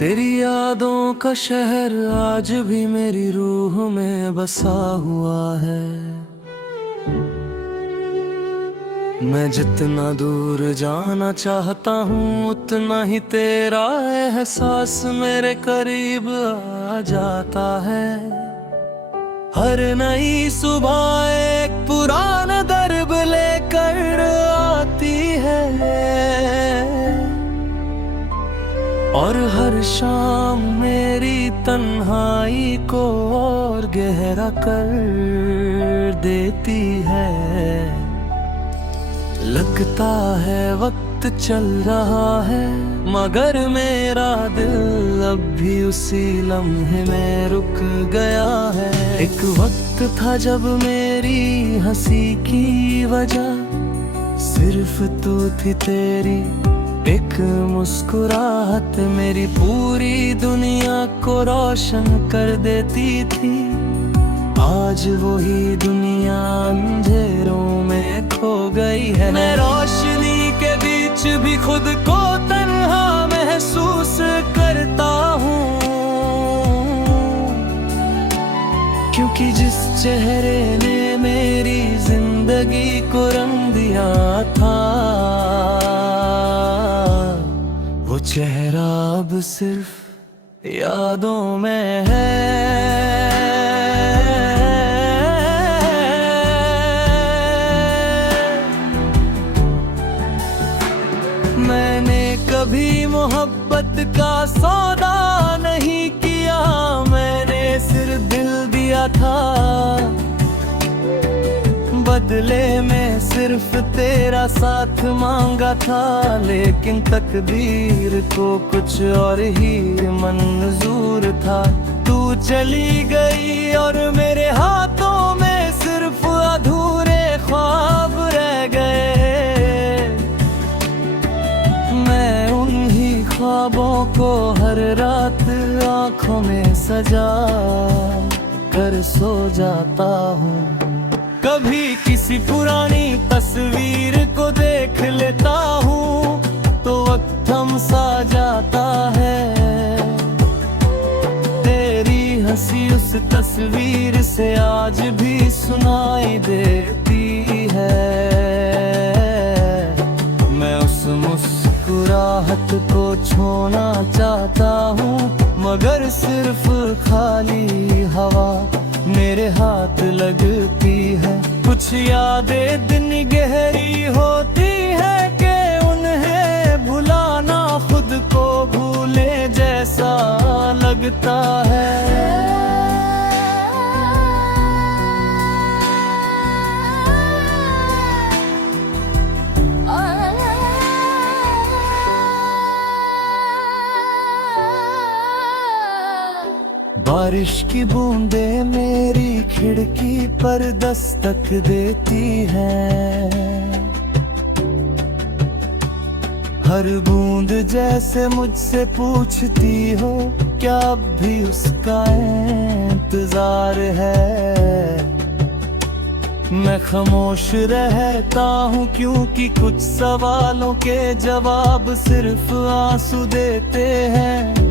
तेरी यादों का शहर आज भी मेरी रूह में बसा हुआ है। मैं जितना दूर जाना चाहता हूँ उतना ही तेरा एहसास मेरे करीब आ जाता है। हर नई सुबह एक पुराना दर्द लेकर आती है और हर शाम मेरी तन्हाई को और गहरा कर देती है। लगता है वक्त चल रहा है मगर मेरा दिल अब भी उसी लम्हे में रुक गया है। एक वक्त था जब मेरी हंसी की वजह सिर्फ तू थी, तेरी एक मुस्कुराहट मेरी पूरी दुनिया को रोशन कर देती थी। आज वही दुनिया अंधेरों में खो गई है। मैं रोशनी के बीच भी खुद को तन्हा महसूस करता हूँ, क्योंकि जिस चेहरे ने मेरी जिंदगी को रंग दिया था वो चेहरा अब सिर्फ यादों में है। मैंने कभी मोहब्बत का सौदा नहीं किया, मैंने सिर्फ दिल दिया था। बदले में सिर्फ तेरा साथ मांगा था, लेकिन तकदीर को कुछ और ही मंजूर था। तू चली गई और मेरे हाथों में सिर्फ अधूरे ख्वाब रह गए। मैं उन्हीं ख्वाबों को हर रात आँखों में सजा कर सो जाता हूँ। कभी किसी पुरानी तस्वीर को देख लेता हूँ तो वक्त थम सा जाता है। तेरी हंसी उस तस्वीर से आज भी सुनाई देती है। मैं उस मुस्कुराहट को छूना चाहता हूँ मगर सिर्फ खाली हवा मेरे हाथ लगती है। कुछ यादें दिन गहरी होती है कि उन्हें भुलाना खुद को भूले जैसा लगता है। बारिश की बूंदें मेरी खिड़की पर दस्तक देती हैं। हर बूंद जैसे मुझसे पूछती हो क्या अब भी उसका इंतजार है। मैं खामोश रहता हूँ क्योंकि कुछ सवालों के जवाब सिर्फ आंसू देते हैं।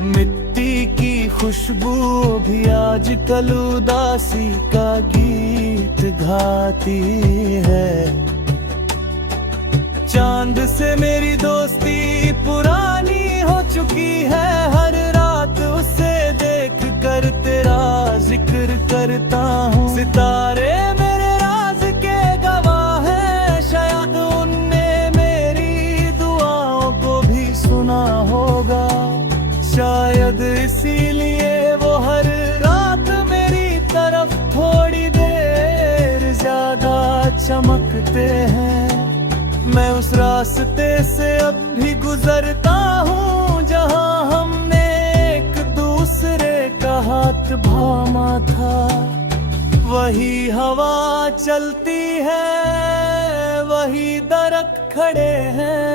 मिट्टी की खुशबू भी आजकल उदासी का गीत गाती है। चांद से मेरी दोस्ती पुरानी हो चुकी है। हर रात उसे देख कर तेरा जिक्र करता हूँ। सितारे मेरे राज के गवाह हैं, शायद उनने मेरी दुआओं को भी सुना होगा। शायद इसीलिए वो हर रात मेरी तरफ थोड़ी देर ज्यादा चमकते हैं। मैं उस रास्ते से अब भी गुजरता हूँ जहाँ हमने एक दूसरे का हाथ थामा था। वही हवा चलती है, वही दरख्त खड़े हैं,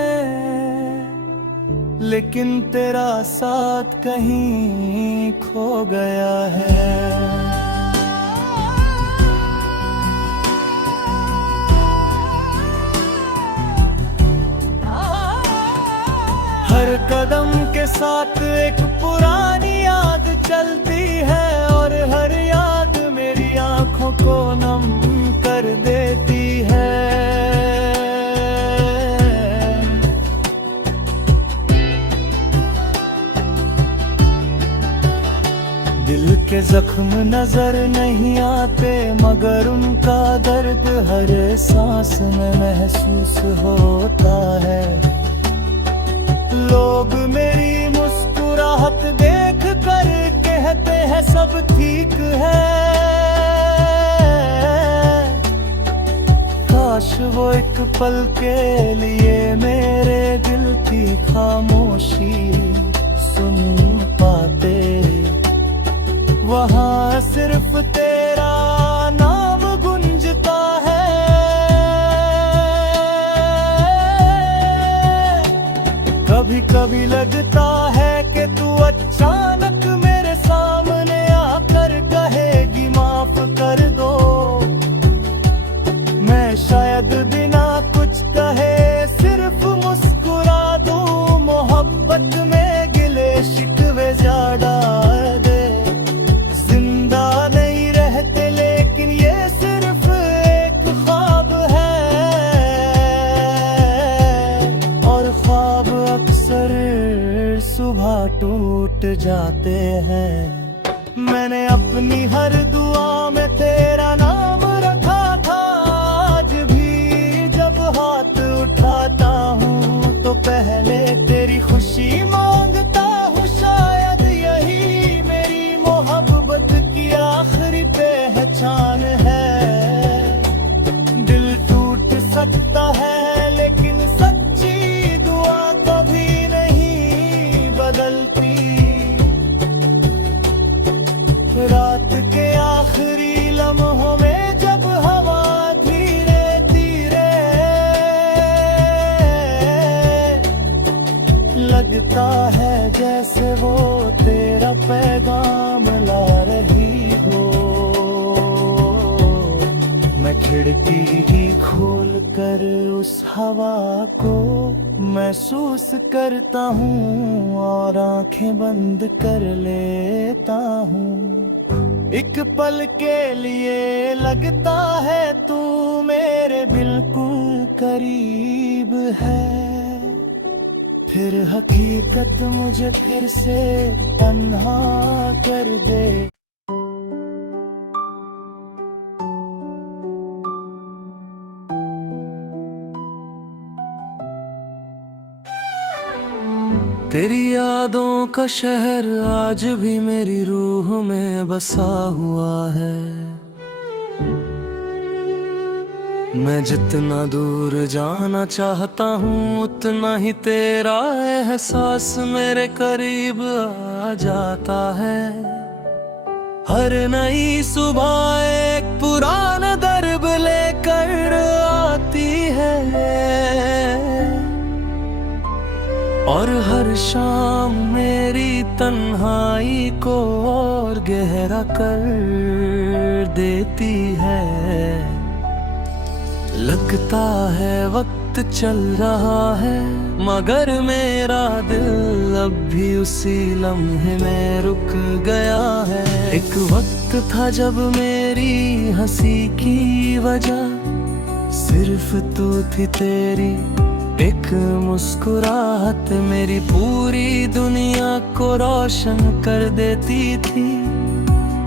लेकिन तेरा साथ कहीं खो गया है। कदम के साथ एक पुरानी याद चलती है, और हर याद मेरी आंखों को नम कर देती है। दिल के जख्म नजर नहीं आते, मगर उनका दर्द हर सांस में महसूस होता है। लोग मेरी मुस्कुराहट देख कर कहते हैं सब ठीक है। काश वो एक पल के लिए मेरे दिल की खामोशी सुन पाते। वहाँ सिर्फ तेरा नाम गूंजता है। कभी कभी लगता है कि तू अचानक मेरे सामने आकर कहेगी माफ कर दो। मैं शायद बिना कुछ कहे सिर्फ मुस्कुरा दूं। मोहब्बत में गिले शिकवे ज्यादा दे जिंदा नहीं रहते, लेकिन ये सिर्फ एक ख्वाब है। और ख्वाब अक्सर सुबह टूट जाते हैं। मैंने अपनी हर दुआ में तेरा नाम रखा था। आज भी जब हाथ उठाता हूँ तो पहले तेरी खुशी मांगता हूँ। शायद यही मेरी मोहब्बत की आखिरी पहचान है। दिल टूट सकता है लेकिन सच्ची दुआ कभी नहीं बदलती। रात के आखिरी लम्हों में जब हवा धीरे धीरे लगता है जैसे वो तेरा पैगाम ला रही हो। मैं खिड़की ही खोल कर उस हवा को महसूस करता हूँ और आंखें बंद कर लेता हूँ। एक पल के लिए लगता है तू मेरे बिल्कुल करीब है। फिर हकीकत मुझे फिर से तन्हा कर दे। तेरी यादों का शहर आज भी मेरी रूह में बसा हुआ है। मैं जितना दूर जाना चाहता हूँ उतना ही तेरा एहसास मेरे करीब आ जाता है। हर नई सुबह एक पुराना दर्द लेकर आती है, और हर शाम मेरी तन्हाई को और गहरा कर देती है। लगता है वक्त चल रहा है, मगर मेरा दिल अब भी उसी लम्हे में रुक गया है। एक वक्त था जब मेरी हंसी की वजह सिर्फ तू थी। तेरी एक मुस्कुराहट मेरी पूरी दुनिया को रोशन कर देती थी।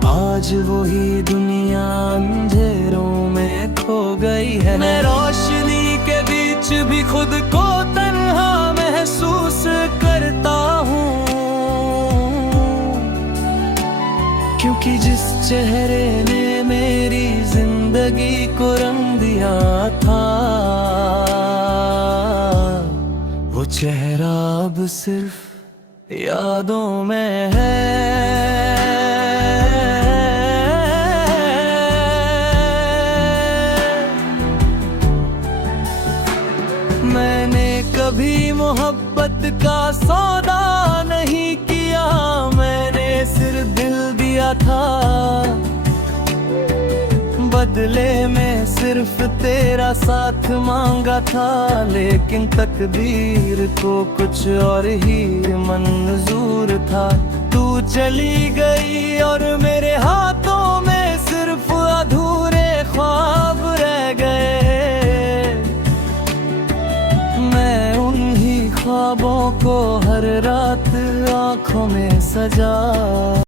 आज वही दुनिया अंधेरों में खो गई है। मैं रोशनी के बीच भी खुद को तन्हा महसूस करता हूँ, क्योंकि जिस चेहरे ने मेरी जिंदगी को रंग दिया था वो चेहरा अब सिर्फ यादों में है। मैंने कभी मोहब्बत का सौदा नहीं किया, मैंने सिर्फ दिल दिया था। बदले में सिर्फ तेरा साथ मांगा था, लेकिन तकदीर को कुछ और ही मंजूर था। तू चली गई और मेरे हाथों में सिर्फ अधूरे ख्वाब रह गए। मैं उन्हीं ख्वाबों को हर रात आँखों में सजा